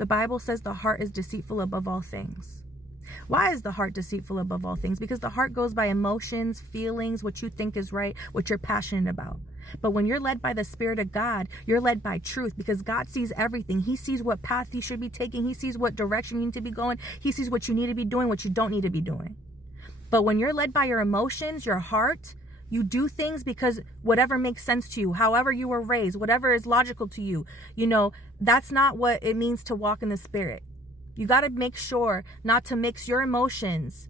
The Bible says the heart is deceitful above all things. Why is the heart deceitful above all things? Because the heart goes by emotions, feelings, what you think is right, what you're passionate about. But when you're led by the Spirit of God, you're led by truth, because God sees everything. He sees what path you should be taking. He sees what direction you need to be going. He sees what you need to be doing, what you don't need to be doing. But when you're led by your emotions, your heart, you do things because whatever makes sense to you, however you were raised, whatever is logical to you, that's not what it means to walk in the Spirit. You got to make sure not to mix your emotions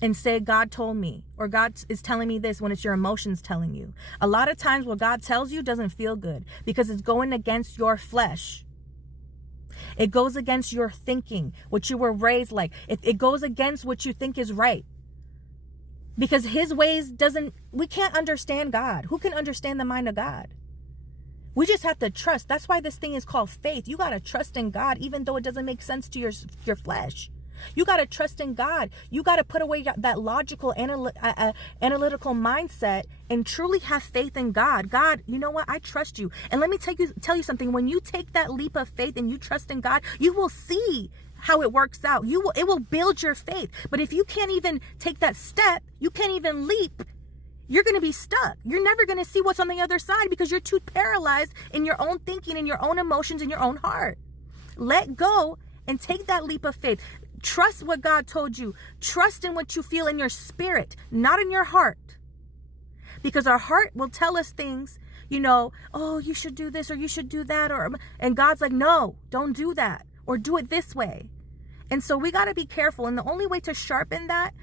and say, God told me, or God is telling me this, when it's your emotions telling you. A lot of times what God tells you doesn't feel good because it's going against your flesh. It goes against your thinking, what you were raised like. It goes against what you think is right. Because his ways we can't understand God. Who can understand the mind of God? We just have to trust. That's why this thing is called faith. You got to trust in God, even though it doesn't make sense to your flesh. You got to trust in God. You got to put away that logical, analytical mindset and truly have faith in God. God, you know what? I trust you. And let me tell you something. When you take that leap of faith and you trust in God, you will see how it works out. It will build your faith. But if you can't even take that step, you can't even leap, you're going to be stuck. You're never going to see what's on the other side because you're too paralyzed in your own thinking, in your own emotions, in your own heart. Let go and take that leap of faith. Trust what God told you. Trust in what you feel in your spirit, not in your heart. Because our heart will tell us things, oh, you should do this or you should do that. And God's like, no, don't do that, or do it this way. And so we got to be careful. And the only way to sharpen that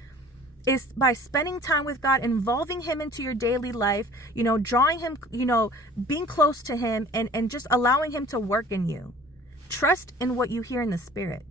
is by spending time with God, involving him into your daily life, drawing him, being close to him and just allowing him to work in you. Trust in what you hear in the Spirit.